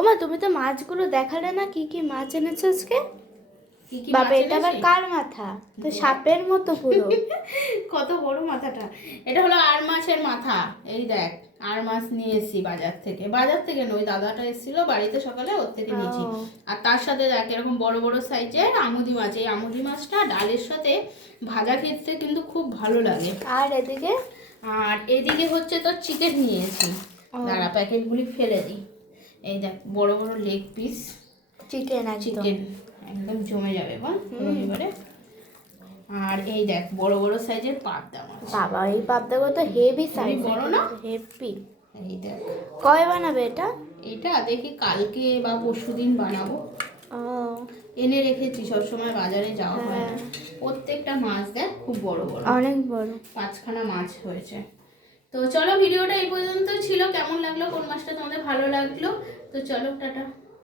ওমা তুমি তো মাছগুলো দেখালে না, কি কি মাছ এনেছো আজকে? কি কি বাবা, মাছ এটা আবার এনেছি? কার মাথা? তো সাপের মতো পুরো। কত বড় মাথাটা! এটা হলো আর মাছের মাথা। এই দেখ, আর মাছ নিয়ে এসেছি বাজার থেকে নয়, দাদাটা এসেছিল বাড়িতে সকালে, ওর থেকে নিয়েছি। ও, আর তার সাথে দেখ এরকম বড় বড় সাইজের আমুদি মাছ। এই আমুদি মাছটা ডালের সাথে ভাজা খেতে কিন্তু খুব ভালো লাগে। আর এদিকে? আর এদিকে হচ্ছে তোর চিকেন নিয়েছি। ও, দাঁড়া, প্যাকেটগুলি ফেলে দিই। এই দেখ বড় বড় লেগ পিস চিকেন একদম। চিকেন, একদম জমে যাবে বল রবিবারে। আর এই দেখ বড় বড় সাইজের পাবদা মাছ। বাবা, এই পাবদাগুলো তো হেভি সাইজ, বড় না? হেভি। এই দেখ, কয় বানাবে এটা? এটা দেখি কালকে বা পরশুদিন বানাবো। ও, এনে রেখেছি, সবসময় বাজারে যাওয়া হয় না। হ্যাঁ। প্রত্যেকটা মাছ দেখ খুব বড় বড়, অনেক বড়। 5খানা মাছ হয়েছে। তো চলো, ভিডিওটা এই পর্যন্ত ছিল। কেমন লাগলো, কোন মাছটা তোমাদের ভালো লাগলো? তো চলো, টাটা।